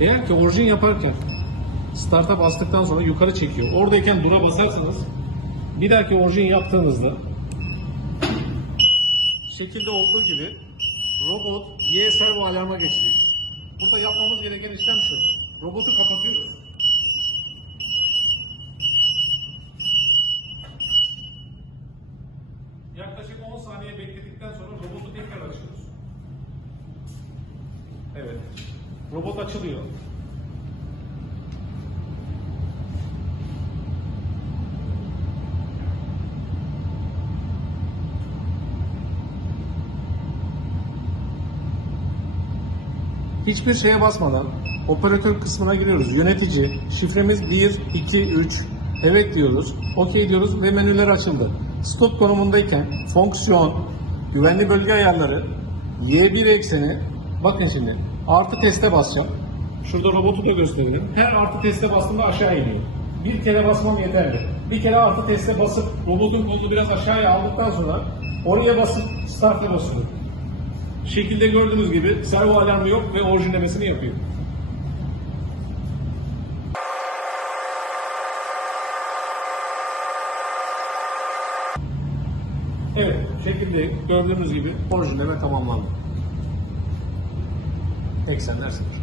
Eğer ki orijin yaparken start'a bastıktan sonra yukarı çekiyor. Oradayken dura basarsanız bir dahaki orijin yaptığınızda şekilde olduğu gibi robot Y servo alarma geçecek. Burada yapmamız gereken işlem şu. Robotu kapatıyoruz. Yaklaşık 10 saniye bekledikten sonra robotu tekrar açıyoruz. Evet. Robot açılıyor. Hiçbir şeye basmadan operatör kısmına giriyoruz. Yönetici, şifremiz 1, 2, 3. Evet diyoruz. OK diyoruz ve menüler açıldı. Stop konumundayken fonksiyon, güvenli bölge ayarları, Y1 ekseni, bakın şimdi artı teste basacağım. Şurada robotu da gösterelim. Her artı teste bastığımda aşağı iniyor. Bir kere basmam yeterli. Bir kere artı teste basıp robotun kolunu biraz aşağıya aldıktan sonra oraya basıp start'a basıyorum. Şekilde gördüğünüz gibi servo alarmı yok ve orijinlemesini yapıyor. Evet, şekilde gördüğünüz gibi orijinleme tamamlandı. İyi akşamlar.